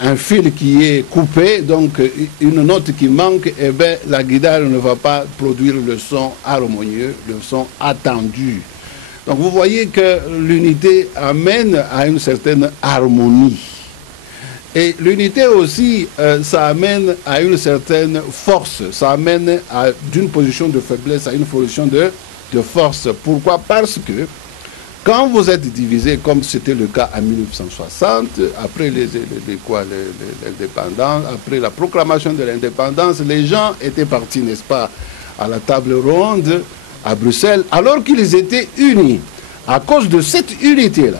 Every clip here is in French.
un fil qui est coupé, donc une note qui manque, et bien la guitare ne va pas produire le son harmonieux, le son attendu. Donc vous voyez que l'unité amène à une certaine harmonie. Et l'unité aussi, ça amène à une certaine force, ça amène d'une position de faiblesse à une position de force. Pourquoi? Parce que quand vous êtes divisé, comme c'était le cas en 1960, après l'indépendance, après la proclamation de l'indépendance, les gens étaient partis, n'est-ce pas, à la table ronde à Bruxelles, alors qu'ils étaient unis. À cause de cette unité-là,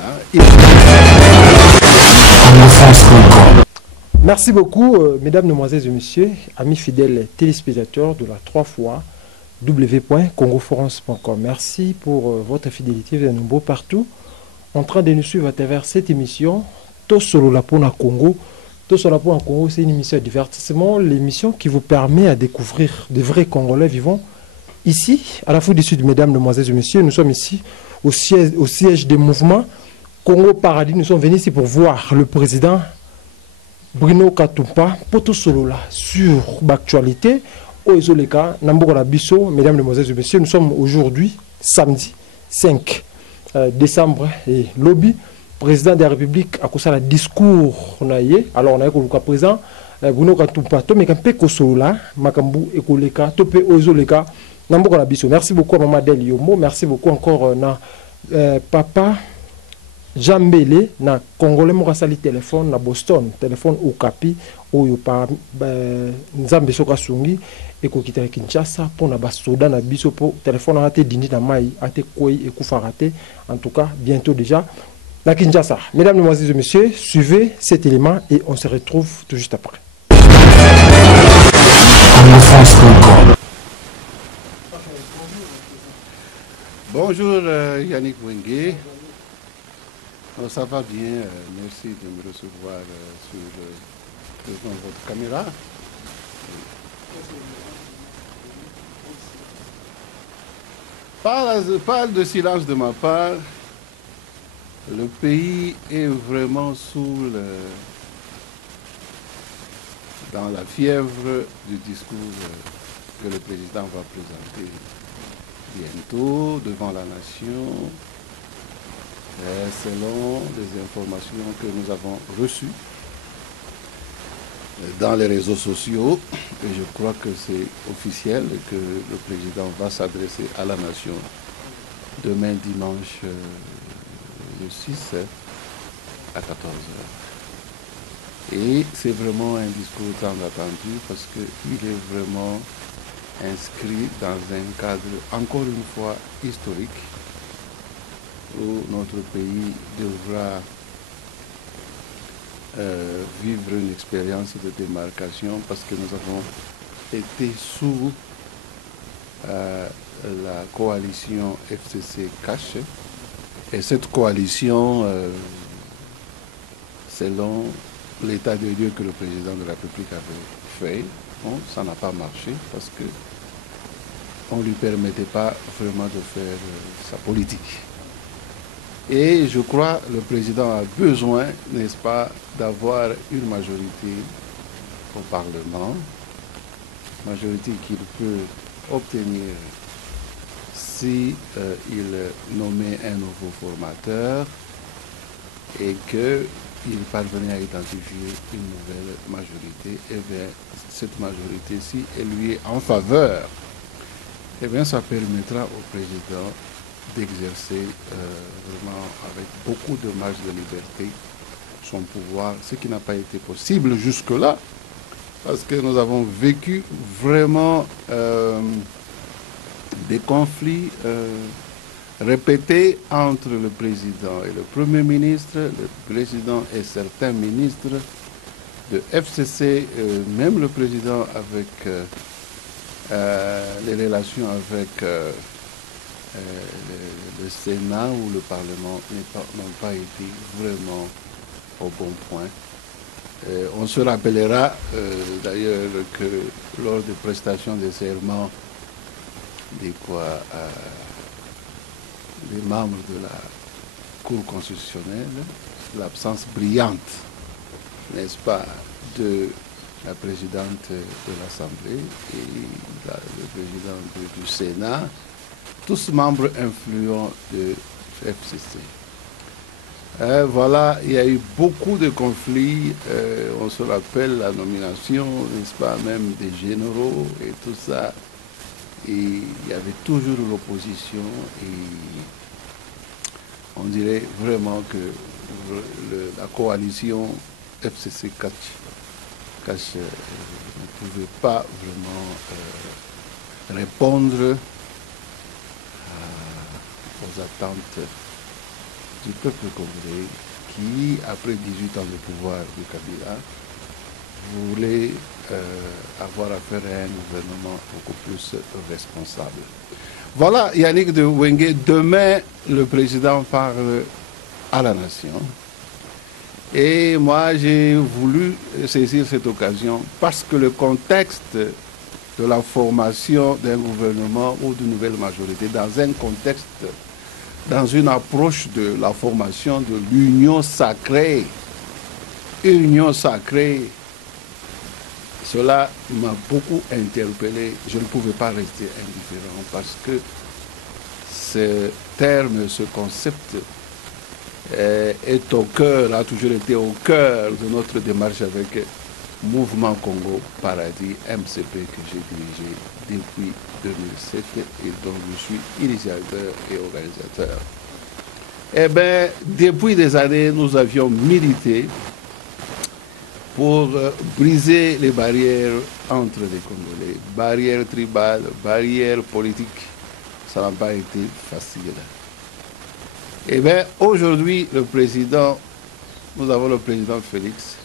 Merci beaucoup, mesdames, mesdemoiselles et messieurs, amis fidèles téléspectateurs de la 3 fois w.congoforance.com. Merci pour votre fidélité, vous êtes nombreux partout en train de nous suivre à travers cette émission Tosolo la Pona Congo. Tosolo la Pona Congo, c'est une émission de divertissement, l'émission qui vous permet à découvrir des vrais Congolais vivants ici, à la Fou du Sud, mesdames, mesdemoiselles et messieurs. Nous sommes ici au siège des mouvements Congo Paradis. Nous sommes venus ici pour voir le président Bruno Katumpa Poto Solola sur l'actualité. Oezoleka, Nambokola Bisso, mesdames, mesdemoiselles et messieurs, nous sommes aujourd'hui, samedi 5 décembre, et lobby, président de la République a causé le discours. Alors, on a eu le président Bruno Katumpa, mais quand Peko Solola, Makambu Ekoleka, Tope Oezoleka, Nambokola Bisso. Merci beaucoup à Maman Del Yomo, merci beaucoup encore à Papa Jambele na Congolais Morasali téléphone na Boston téléphone Okapi oyo pa Nzambe soka sungi ekokita Kinshasa pour na basoda na biso pour téléphone a été dindi na mai a été koi ekufa raté en tout cas bientôt déjà na Kinshasa. Mesdames, mesdemoiselles et messieurs, suivez cet élément et on se retrouve tout juste après. Bonjour Yannick Wenge. Oh, ça va bien, merci de me recevoir devant votre caméra. Pas de silence de ma part. Le pays est vraiment dans la fièvre du discours que le président va présenter bientôt devant la nation. Selon les informations que nous avons reçues dans les réseaux sociaux, et je crois que c'est officiel que le président va s'adresser à la nation demain dimanche le 6 à 14h. Et c'est vraiment un discours tant attendu parce qu'il est vraiment inscrit dans un cadre encore une fois historique, où notre pays devra vivre une expérience de démarcation parce que nous avons été sous la coalition FCC-Cache. Et cette coalition, selon l'état de lieu que le président de la République avait fait, bon, ça n'a pas marché parce qu'on ne lui permettait pas vraiment de faire sa politique. Et je crois que le président a besoin, n'est-ce pas, d'avoir une majorité au Parlement, majorité qu'il peut obtenir si il nommait un nouveau formateur et qu'il parvenait à identifier une nouvelle majorité. Et bien, cette majorité, si elle lui est en faveur, et bien, ça permettra au président d'exercer vraiment avec beaucoup de marge de liberté son pouvoir, ce qui n'a pas été possible jusque-là, parce que nous avons vécu vraiment des conflits répétés entre le président et le Premier ministre, le président et certains ministres de FCC, même le président avec les relations avec le Sénat ou le Parlement n'ont pas été vraiment au bon point. On se rappellera d'ailleurs que lors des prestations des serments des membres de la Cour constitutionnelle, l'absence brillante n'est-ce pas, de la présidente de l'Assemblée et le président du Sénat, tous membres influents de FCC. Voilà, il y a eu beaucoup de conflits, on se rappelle la nomination, n'est-ce pas, même des généraux et tout ça. Et il y avait toujours l'opposition et on dirait vraiment que la coalition FCC cache ne pouvait pas vraiment répondre aux attentes du peuple congolais qui, après 18 ans de pouvoir du Kabila, voulait avoir affaire à un gouvernement beaucoup plus responsable. Voilà, Yannick de Wenge, demain, le président parle à la nation. Et moi, j'ai voulu saisir cette occasion parce que le contexte de la formation d'un gouvernement ou d'une nouvelle majorité, dans un contexte, dans une approche de la formation de l'union sacrée, cela m'a beaucoup interpellé. Je ne pouvais pas rester indifférent parce que ce terme, ce concept est au cœur, a toujours été au cœur de notre démarche avec Mouvement Congo Paradis, MCP, que j'ai dirigé depuis 2007 et dont je suis initiateur et organisateur. Eh bien, depuis des années, nous avions milité pour briser les barrières entre les Congolais, barrières tribales, barrières politiques. Ça n'a pas été facile. Eh bien, aujourd'hui, nous avons le président Félix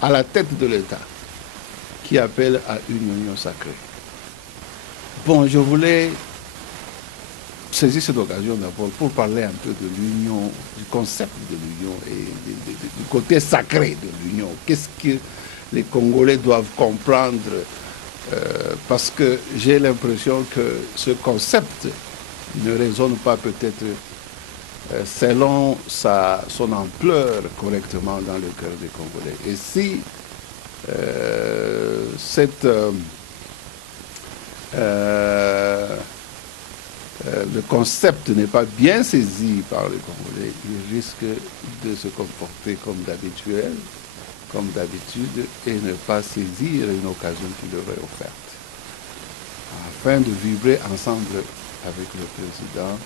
à la tête de l'État qui appelle à une union sacrée. Bon, je voulais saisir cette occasion d'abord pour parler un peu de l'union, du concept de l'union et du côté sacré de l'union. Qu'est-ce que les Congolais doivent comprendre parce que j'ai l'impression que ce concept ne résonne pas peut-être selon son ampleur correctement dans le cœur des Congolais. Et si le concept n'est pas bien saisi par les Congolais, il risque de se comporter comme d'habitude et ne pas saisir une occasion qui leur est offerte. Afin de vibrer ensemble avec le président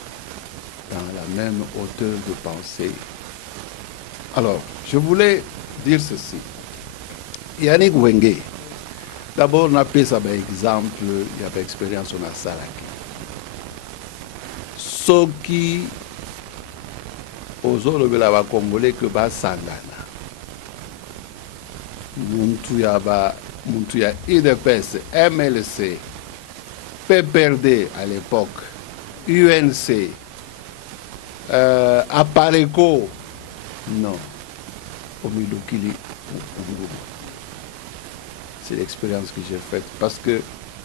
dans la même hauteur de pensée. Alors, je voulais dire ceci. Yannick Wenge, d'abord, on a pris ça par exemple, il y avait expérience on a Saraki. Soki, aux autres de Congolais que bas Sangana. Muntuya IDPS, MLC, PPRD à l'époque, UNC, Apareco, non, Omilokili, c'est l'expérience que j'ai faite parce que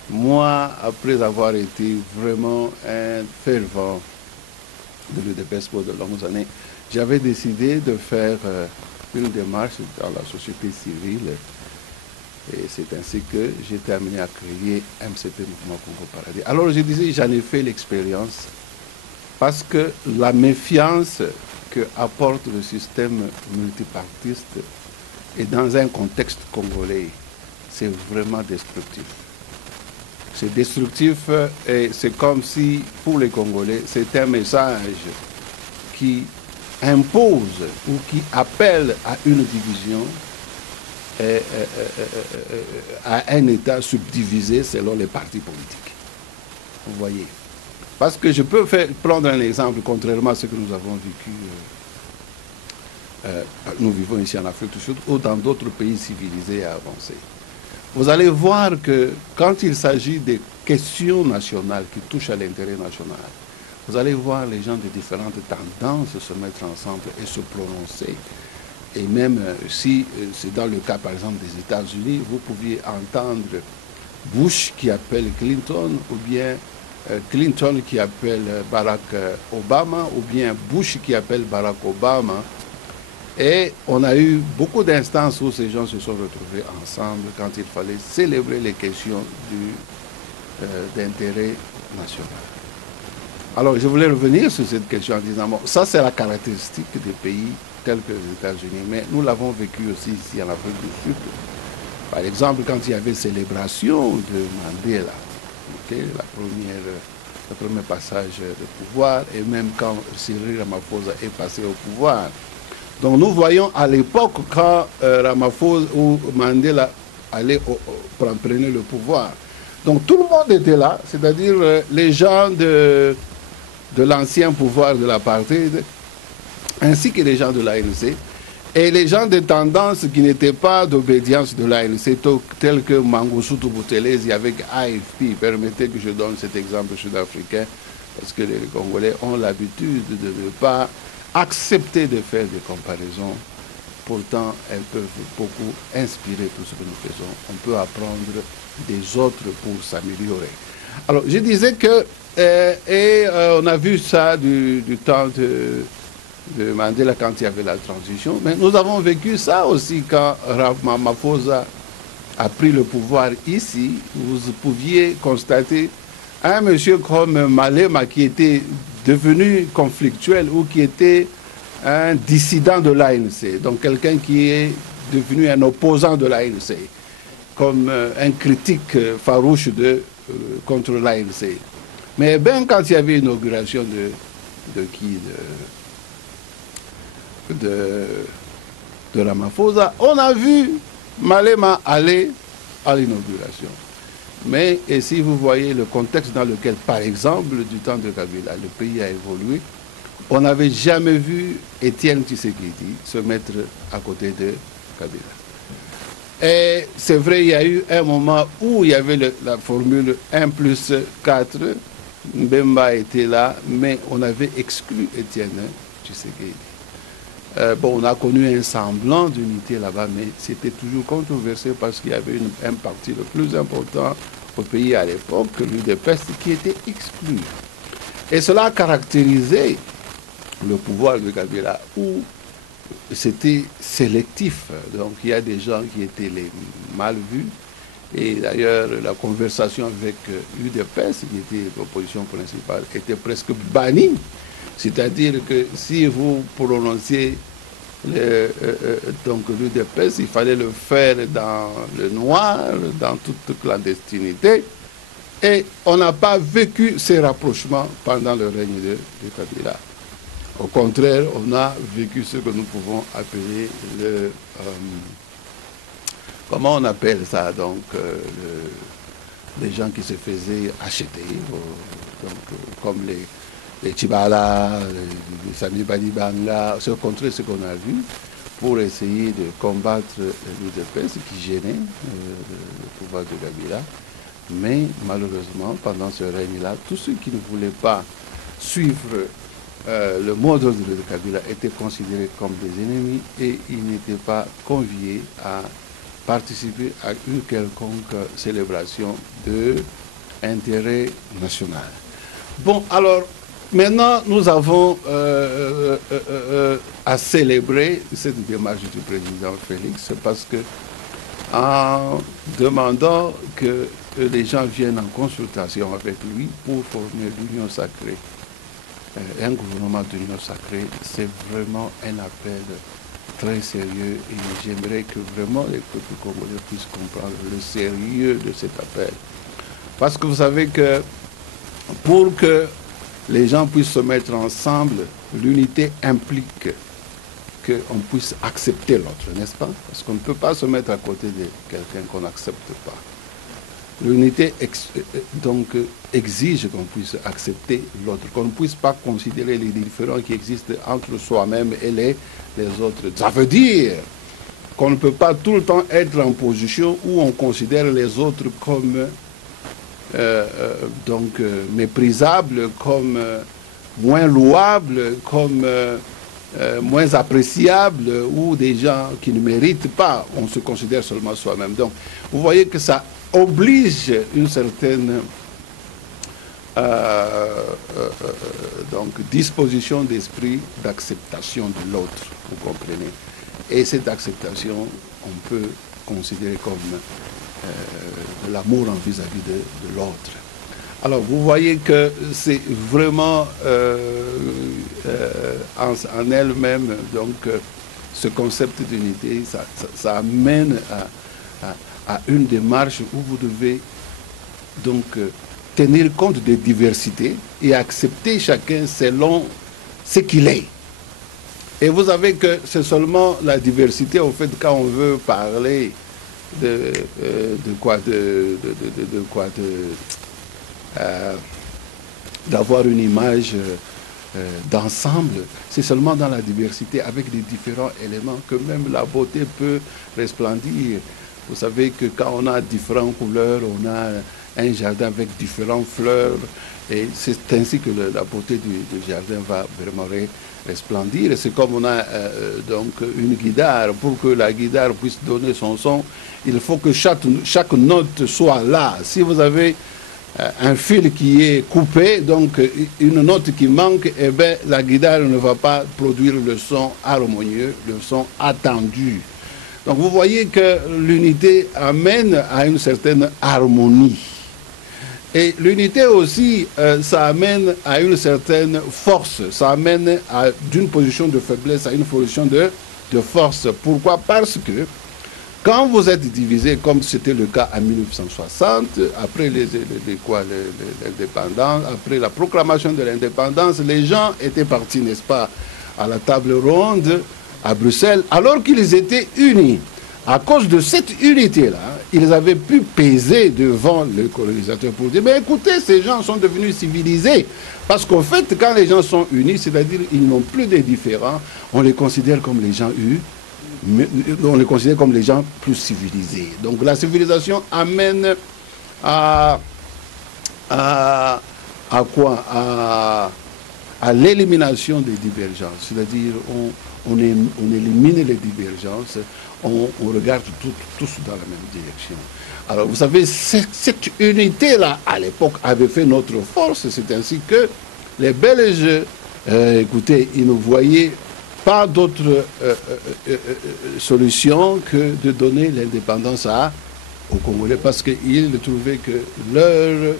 moi, après avoir été vraiment un fervent de l'UDPS pour de longues années, j'avais décidé de faire une démarche dans la société civile et c'est ainsi que j'étais amené à créer MCP Mouvement Congo Paradis. Alors je disais, j'en ai fait l'expérience parce que la méfiance que apporte le système multipartiste et dans un contexte congolais, c'est vraiment destructif. C'est destructif et c'est comme si, pour les Congolais, c'est un message qui impose ou qui appelle à une division, à un État subdivisé selon les partis politiques. Vous voyez. Parce que je peux prendre un exemple, contrairement à ce que nous avons vécu, nous vivons ici en Afrique du Sud ou dans d'autres pays civilisés et avancés. Vous allez voir que quand il s'agit des questions nationales qui touchent à l'intérêt national, vous allez voir les gens de différentes tendances se mettre ensemble et se prononcer. Et même si c'est dans le cas, par exemple, des États-Unis, vous pouviez entendre Bush qui appelle Clinton, ou bien Clinton qui appelle Barack Obama, ou bien Bush qui appelle Barack Obama. Et on a eu beaucoup d'instances où ces gens se sont retrouvés ensemble quand il fallait célébrer les questions d'intérêt national. Alors je voulais revenir sur cette question en disant, bon, ça c'est la caractéristique des pays tels que les États-Unis, mais nous l'avons vécu aussi ici en Afrique du Sud. Par exemple, quand il y avait célébration de Mandela, okay, le premier passage de pouvoir, et même quand Cyril Ramaphosa est passé au pouvoir. Donc nous voyons à l'époque quand Ramaphosa ou Mandela prenait le pouvoir. Donc tout le monde était là, c'est-à-dire les gens de l'ancien pouvoir de l'apartheid, ainsi que les gens de l'ANC, et les gens de tendance qui n'étaient pas d'obédience de l'ANC, tels que Mangosuthu Buthelezi avec AFP. Permettez que je donne cet exemple sud-africain, parce que les Congolais ont l'habitude de ne pas accepter de faire des comparaisons. Pourtant, elles peuvent beaucoup inspirer tout ce que nous faisons. On peut apprendre des autres pour s'améliorer. Alors, je disais que, on a vu ça du temps de Mandela quand il y avait la transition, mais nous avons vécu ça aussi quand Ramaphosa a pris le pouvoir ici. Vous pouviez constater un monsieur comme Malema qui était devenu conflictuel ou qui était un dissident de l'ANC, donc quelqu'un qui est devenu un opposant de l'ANC, comme un critique farouche contre l'ANC. Mais bien quand il y avait l'inauguration de Ramaphosa, on a vu Malema aller à l'inauguration. Mais et si vous voyez le contexte dans lequel, par exemple, du temps de Kabila, le pays a évolué, on n'avait jamais vu Étienne Tshisekedi se mettre à côté de Kabila. Et c'est vrai, il y a eu un moment où il y avait la formule 1+4, Mbemba était là, mais on avait exclu Étienne Tshisekedi. Bon, on a connu un semblant d'unité là-bas, mais c'était toujours controversé parce qu'il y avait un parti le plus important au pays à l'époque, l'UDPS, qui était exclu. Et cela a caractérisé le pouvoir de Kabila, où c'était sélectif. Donc il y a des gens qui étaient les mal vus. Et d'ailleurs, la conversation avec l'UDPS, qui était l'opposition principale, était presque bannie. C'est-à-dire que si vous prononciez donc l'UDPS, il fallait le faire dans le noir, dans toute clandestinité. Et on n'a pas vécu ces rapprochements pendant le règne de Kabila. Au contraire, on a vécu ce que nous pouvons appeler le... comment on appelle ça, donc les gens qui se faisaient acheter, comme les Tchibala, les Sami Badibanga, c'est au contraire ce qu'on a vu pour essayer de combattre l'UDPS qui gênait le pouvoir de Kabila. Mais malheureusement, pendant ce règne-là, tous ceux qui ne voulaient pas suivre le mot d'ordre de Kabila étaient considérés comme des ennemis et ils n'étaient pas conviés à participer à une quelconque célébration d'intérêt national. Bon, alors, maintenant, nous avons à célébrer cette démarche du président Félix parce que en demandant que les gens viennent en consultation avec lui pour former l'Union sacrée. Un gouvernement d'union sacrée, c'est vraiment un appel très sérieux et j'aimerais que vraiment les peuples congolais puissent comprendre le sérieux de cet appel. Parce que vous savez que pour que les gens puissent se mettre ensemble, l'unité implique qu'on puisse accepter l'autre, n'est-ce pas? Parce qu'on ne peut pas se mettre à côté de quelqu'un qu'on n'accepte pas. L'unité donc exige qu'on puisse accepter l'autre, qu'on ne puisse pas considérer les différends qui existent entre soi-même et les autres. Ça veut dire qu'on ne peut pas tout le temps être en position où on considère les autres comme méprisables, comme moins louables, comme moins appréciables ou des gens qui ne méritent pas. On se considère seulement soi-même. Donc, vous voyez que ça oblige une certaine donc disposition d'esprit d'acceptation de l'autre, vous comprenez. Et cette acceptation, on peut considérer comme de l'amour vis-à-vis de l'autre. Alors vous voyez que c'est vraiment en elle-même, donc ce concept d'unité, ça amène à une démarche où vous devez donc tenir compte des diversités et accepter chacun selon ce qu'il est. Et vous savez que c'est seulement la diversité, au fait, quand on veut parler d'avoir une image d'ensemble, c'est seulement dans la diversité, avec les différents éléments, que même la beauté peut resplendir. Vous savez que quand on a différentes couleurs, on a un jardin avec différentes fleurs, et c'est ainsi que la beauté du jardin va vraiment resplendir. C'est comme on a donc une guitare. Pour que la guitare puisse donner son son, il faut que chaque note soit là. Si vous avez un fil qui est coupé, donc une note qui manque, eh bien, la guitare ne va pas produire le son harmonieux, le son attendu. Donc vous voyez que l'unité amène à une certaine harmonie. Et l'unité aussi, ça amène à une certaine force, ça amène d'une position de faiblesse à une position de force. Pourquoi? Parce que quand vous êtes divisé, comme c'était le cas en 1960, après l'indépendance, après la proclamation de l'indépendance, les gens étaient partis, n'est-ce pas, à la table ronde à Bruxelles, alors qu'ils étaient unis. À cause de cette unité-là, ils avaient pu peser devant le colonisateur pour dire, mais écoutez, ces gens sont devenus civilisés. Parce qu'en fait, quand les gens sont unis, c'est-à-dire ils n'ont plus de différends, on les considère comme les gens on les considère comme les gens plus civilisés. Donc la civilisation amène à quoi? À l'élimination des divergences. C'est-à-dire on élimine les divergences, on regarde tous dans la même direction. Alors vous savez, cette unité-là, à l'époque, avait fait notre force. C'est ainsi que les Belges, écoutez, ils ne voyaient pas d'autre solution que de donner l'indépendance aux Congolais, parce qu'ils trouvaient que leur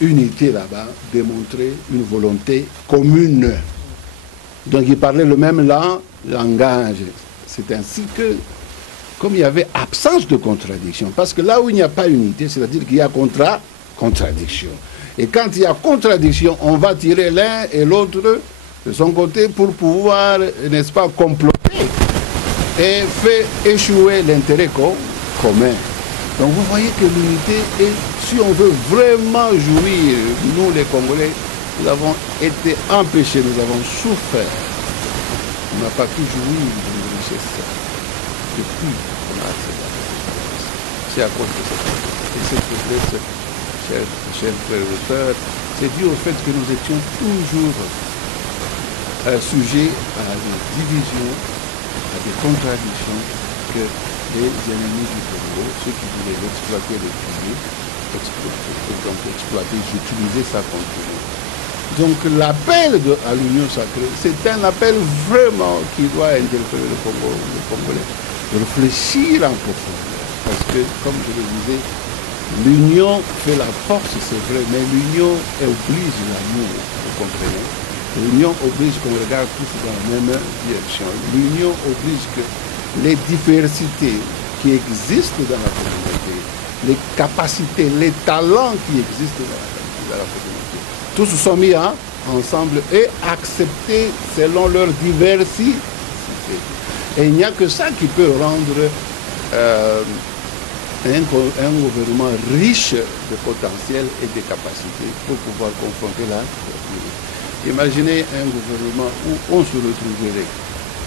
unité là-bas démontrait une volonté commune. Donc ils parlaient le même langage. C'est ainsi que, comme il y avait absence de contradiction, parce que là où il n'y a pas unité, c'est-à-dire qu'il y a contradiction. Et quand il y a contradiction, on va tirer l'un et l'autre de son côté pour pouvoir, n'est-ce pas, comploter et faire échouer l'intérêt commun. Donc vous voyez que l'unité est, si on veut vraiment jouir, nous les Congolais, nous avons été empêchés, nous avons souffert. On n'a pas pu jouir d'une richesse depuis qu'on a accédé à la richesse. C'est à cause de cette faiblesse, chers frères et sœurs, c'est dû au fait que nous étions toujours sujets à des divisions, à des contradictions que les ennemis du Congo, ceux qui voulaient exploiter les pays, donc exploiter, j'utilisais ça contre eux. Donc l'appel à l'union sacrée, c'est un appel vraiment qui doit interpeller le Congolais, de réfléchir en profondeur. Parce que, comme je le disais, l'union fait la force, c'est vrai, mais l'union oblige l'amour, vous comprenez? L'union oblige qu'on regarde tous dans la même direction. L'union oblige que les diversités qui existent dans la communauté, les capacités, les talents qui existent dans la communauté, tous sont mis ensemble et acceptés selon leur diversité. Et il n'y a que ça qui peut rendre un gouvernement riche de potentiel et de capacités pour pouvoir confronter la communauté. Imaginez un gouvernement où on se retrouverait.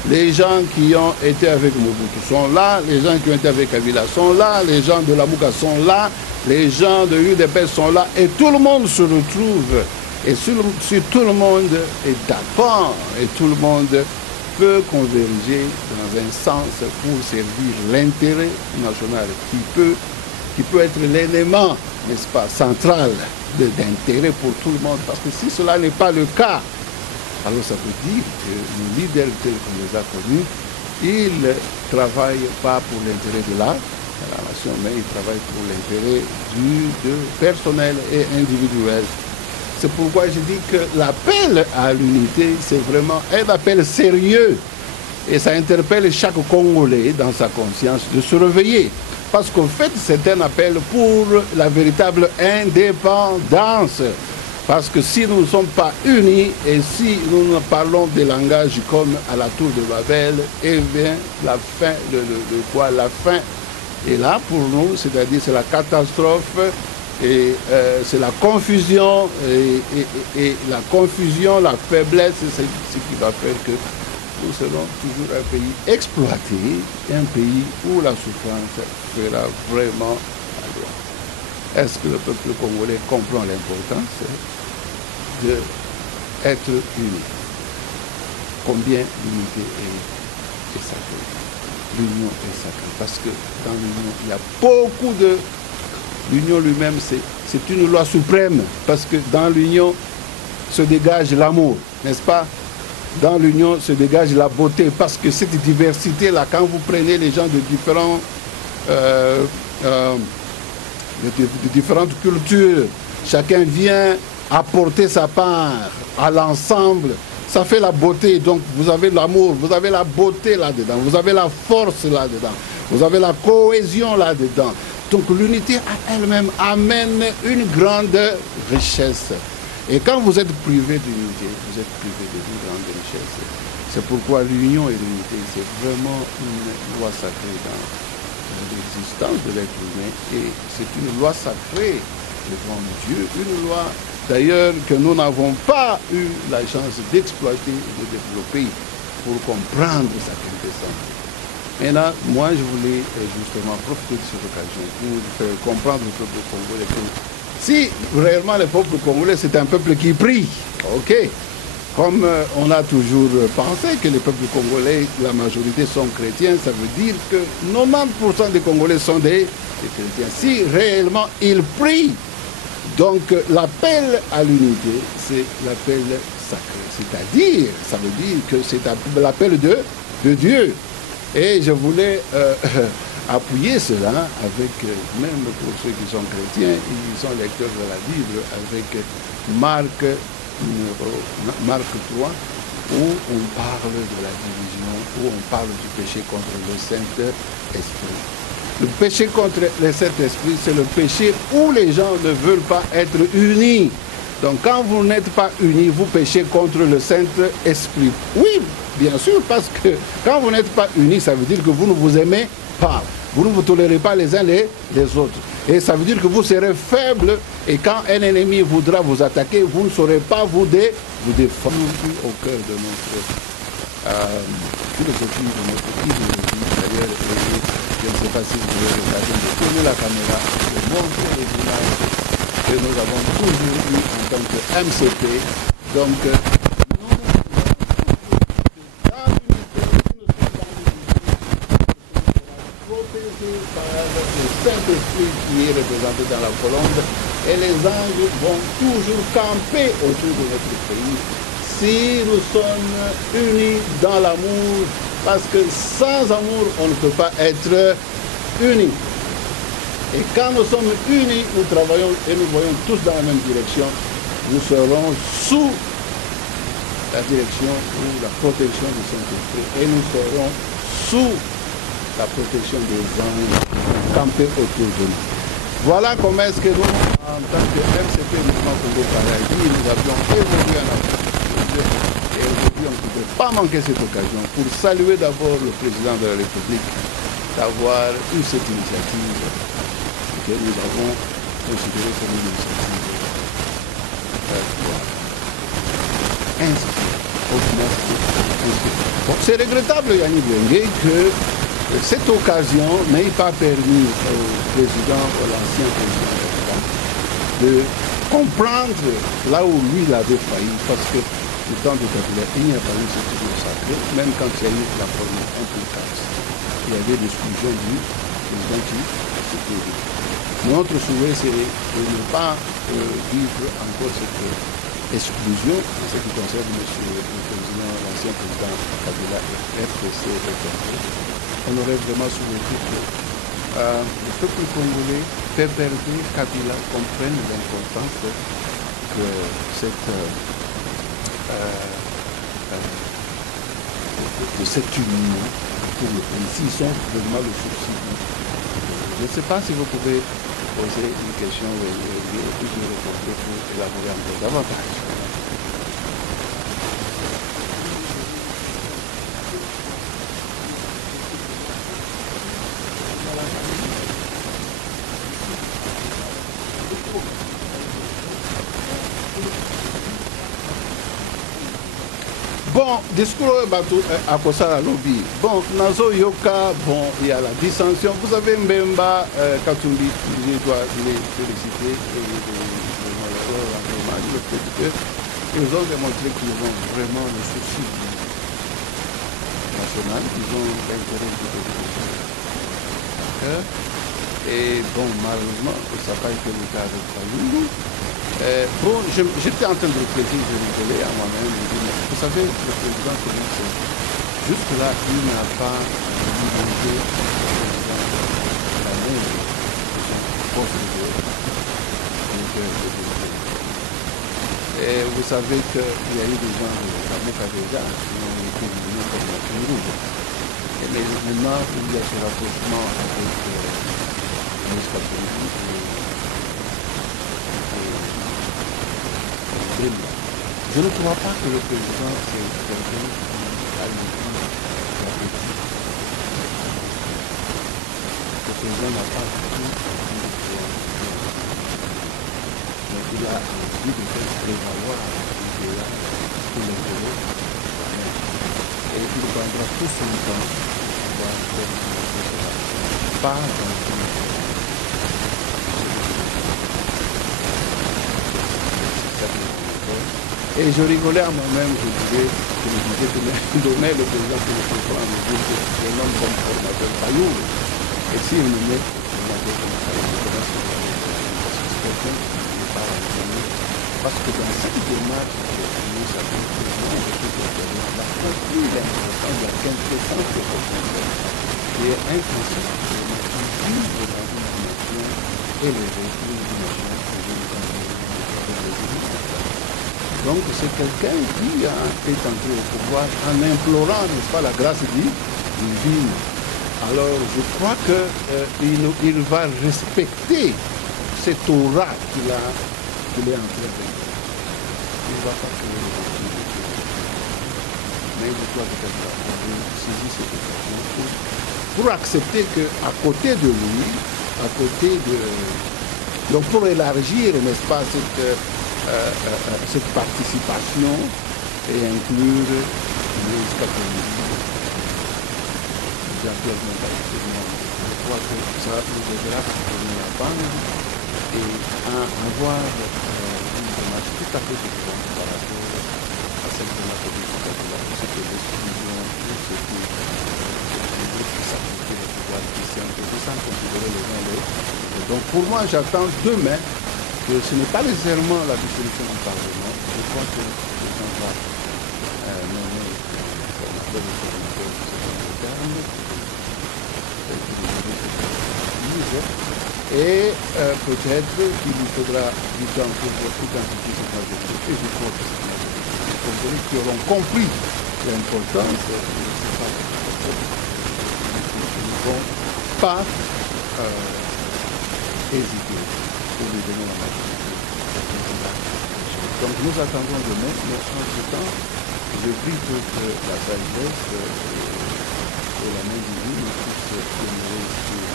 Les gens qui ont été avec Mobutu sont là, les gens qui ont été avec Kabila sont là, les gens de la Mouka sont là, les gens de l'UDP sont là, et tout le monde se retrouve. Et si tout le monde est d'accord, et tout le monde peut converger dans un sens pour servir l'intérêt national qui peut qui peut être l'élément, n'est-ce pas, central d'intérêt pour tout le monde. Parce que si cela n'est pas le cas, alors ça veut dire que nos leaders tels qu'on les a connus, ils ne travaillent pas pour l'intérêt de la nation, mais ils travaillent pour l'intérêt personnel et individuel. C'est pourquoi je dis que l'appel à l'unité, c'est vraiment un appel sérieux. Et ça interpelle chaque Congolais dans sa conscience de se réveiller. Parce qu'en fait, c'est un appel pour la véritable indépendance. Parce que si nous ne sommes pas unis et si nous parlons des langages comme à la tour de Babel, eh bien, la fin, la fin est là pour nous, c'est-à-dire c'est la catastrophe et c'est la confusion et la confusion, la faiblesse, c'est ce qui va faire que nous serons toujours un pays exploité, un pays où la souffrance fera vraiment aller. Est-ce que le peuple congolais comprend l'importance d'être uni? Combien l'unité est sacrée? L'union est sacrée parce que dans l'union, il y a beaucoup de... L'union lui-même, c'est une loi suprême parce que dans l'union se dégage l'amour, n'est-ce pas? Dans l'union se dégage la beauté, parce que cette diversité-là, quand vous prenez les gens de différentes cultures, chacun vient apporter sa part à l'ensemble, ça fait la beauté. Donc vous avez l'amour, vous avez la beauté là-dedans, vous avez la force là-dedans, vous avez la cohésion là-dedans. Donc l'unité elle-même amène une grande richesse. Et quand vous êtes privé d'unité, vous êtes privé d'une grande richesse. C'est pourquoi l'union et l'unité, c'est vraiment une loi sacrée dans l'existence de l'être humain. Et c'est une loi sacrée devant Dieu, une loi d'ailleurs que nous n'avons pas eu la chance d'exploiter et de développer pour comprendre sa quintessence. Maintenant, moi je voulais justement profiter de cette occasion pour faire comprendre au peuple congolais que si réellement le peuple congolais c'est un peuple qui prie, ok, comme on a toujours pensé que les peuples congolais, la majorité sont chrétiens, ça veut dire que 90% des Congolais sont des chrétiens. Si réellement ils prient, donc l'appel à l'unité, c'est l'appel sacré. C'est-à-dire, ça veut dire que c'est l'appel de Dieu. Et je voulais appuyer cela avec, même pour ceux qui sont chrétiens, ils sont lecteurs de la Bible, avec Marc 3, où on parle de la division, où on parle du péché contre le Saint-Esprit. Le péché contre le Saint-Esprit, c'est le péché où les gens ne veulent pas être unis. Donc quand vous n'êtes pas unis, vous péchez contre le Saint-Esprit. Oui, bien sûr, parce que quand vous n'êtes pas unis, ça veut dire que vous ne vous aimez pas. Vous ne vous tolérez pas les uns les autres. Et ça veut dire que vous serez faible. Et quand un ennemi voudra vous attaquer, vous ne saurez pas vous défendre. Au cœur de notre philosophie, de notre idéologie. D'ailleurs, je ne sais pas si vous avez l'occasion de tourner la caméra, de montrer les images que nous avons toujours eu en tant que MCP. Donc, Saint-Esprit qui est représenté dans la colombe, et les anges vont toujours camper autour de notre pays si nous sommes unis dans l'amour, parce que sans amour on ne peut pas être unis. Et quand nous sommes unis, nous travaillons et nous voyons tous dans la même direction, nous serons sous la direction ou la protection du Saint-Esprit, et nous serons sous la protection des anges campés autour de nous. Voilà comment est-ce que nous, en tant que MCP Mouvement Congo Paradis, nous avions évolué en Afrique. Et aujourd'hui, on ne pouvait pas manquer cette occasion pour saluer d'abord le président de la République d'avoir eu cette initiative que nous avons considérée comme une initiative Bon, c'est regrettable, Yannick Wengue, que cette occasion n'ait pas permis au président, à l'ancien président de comprendre là où lui il avait failli, parce que le temps de Kabila, il n'y a pas eu ce type de sacré, même quand il y a eu la première implication. Il y avait l'exclusion du président qui s'était dit. Notre souhait, c'est de ne pas vivre encore cette exclusion en ce qui concerne le président, l'ancien président Kabila, RPC et Congo. On aurait vraiment souhaité que le peuple congolais, PPRD, Kabila comprenne l'importance que de cette union pour le pays. S'ils sont vraiment le souci. Je ne sais pas si vous pouvez poser une question et puis je répondrai pour élaborer un peu davantage. Bon, discours à Kosala Lobby. Bon, Nazo Yoka, bon, il y a la dissension. Vous avez Mbemba Katumbi, je dois les féliciter et le fait qu'ils ont démontré qu'ils ont vraiment le souci national, ils ont l'intérêt du développement. Et bon, malheureusement, ça n'a pas été le cas avec Kalungu. Bon, j'étais en train de réfléchir, de rigoler à moi-même, de dire, vous savez, le président Félix, jusque-là, il n'a pas limité la main contre et vous savez qu'il y a eu des gens de la Mokadega qui ont été nommés comme la Crue Rouge. Mais maintenant, il y a ce rapprochement avec les catholiques. Je ne crois pas que le président c'est quelqu'un qui a le goût la politique. Le président n'a pas du tout donc il a envie de faire prévaloir l'idéal pour l'intérêt et il prendra tout son temps pour pouvoir faire cela. Pas dans une et je rigolais à moi-même, je disais que donner le président que je comprends en mesure que c'est un homme comme formateur Payou. Et si on le met, on a d'autres parce que dans cette démarche, nous savons que on a compris l'importance de la quintessence de l'opposition qui est inconsciente qui vivre dans une dimension élevée, une dimension donc c'est quelqu'un qui a été entré au pouvoir en implorant, n'est-ce pas, la grâce divine. Alors je crois qu'il va respecter cette aura qu'il est en train de. Il ne va pas créer le mais je crois que quelqu'un a saisi cette occasion pour accepter qu'à côté de lui, à côté de. Donc pour élargir, n'est-ce pas, cette participation et inclure les catholiques. Je crois que ça nous aidera à tourner la bande et à avoir une démarche tout à fait différente par rapport à celle de la politique catholique, ce que l'exclusion, tout ce qui s'applique au pouvoir christian, tout ça considérer les uns les autres. Donc pour moi, j'attends demain que ce n'est pas nécessairement la dissolution du Parlement. Je crois que le président va nommer le coordinateur de ce terme et peut-être qu'il lui faudra du temps pour identifier cette majorité. Et je crois que c'est une majorité des Congolais qui auront compris l'importance de ne vont pas hésiter pour lui donner la majorité. Donc nous attendons demain, mais en ce temps, je prie pour que la sagesse et la main divine puissent demeurer sur le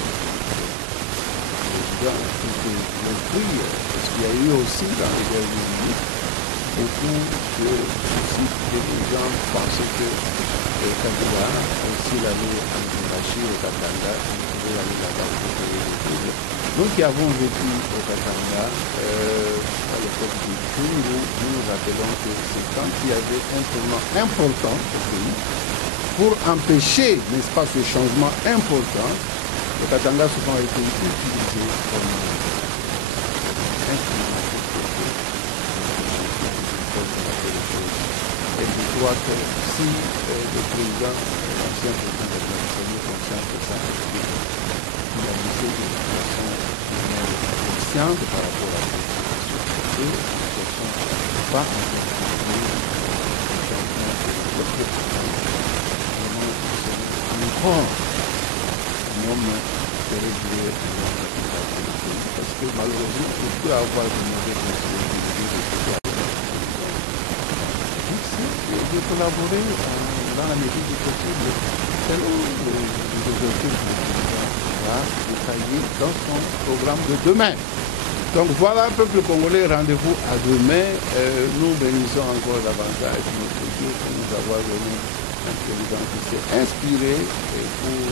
président, pour que je prie, parce qu'il y a eu aussi dans les derniers minutes beaucoup de soucis et les gens pensaient que Kabila, s'il allait encourager au Katanga, il pouvait aller là-bas pour créer des troubles. Nous qui avons vécu au Katanga, à l'époque du Kungu, nous nous rappelons que c'est quand il y avait un tournant important au pays, pour empêcher, n'est-ce pas, ce changement important, Le Katanga souvent a été utilisé comme instrument. Et je crois que si le président, l'ancien président de la République est conscient de ça, il a laissé de façon consciente par rapport à cette situation, et la situation n'est pas encore un homme de régler parce que malheureusement, il peut avoir de mauvais conseils de collaborer dans la mesure du possible selon les objectifs que le président va détailler dans son programme de demain. Donc voilà, peuple congolais, rendez-vous à demain. Nous bénissons encore davantage notre Dieu pour nous avoir donné un président qui s'est inspiré et pour,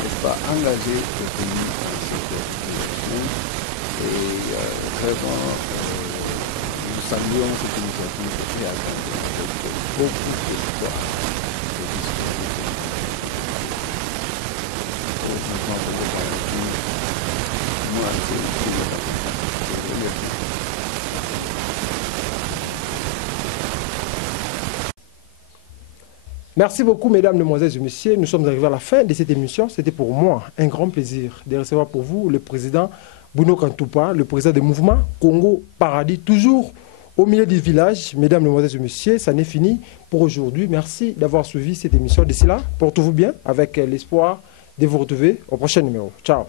n'est-ce pas, engager le pays dans cette direction. Et vraiment, nous saluons cette initiative et attendons beaucoup de victoires de disponibilité. Moi, c'est Merci beaucoup, mesdames, mesdemoiselles et messieurs. Nous sommes arrivés à la fin de cette émission. C'était pour moi un grand plaisir de recevoir pour vous le président Bruno Kantoupa, le président du mouvement Congo Paradis, toujours au milieu du village. Mesdames, mesdemoiselles et messieurs, ça n'est fini pour aujourd'hui. Merci d'avoir suivi cette émission. D'ici là, portez-vous bien avec l'espoir de vous retrouver au prochain numéro. Ciao.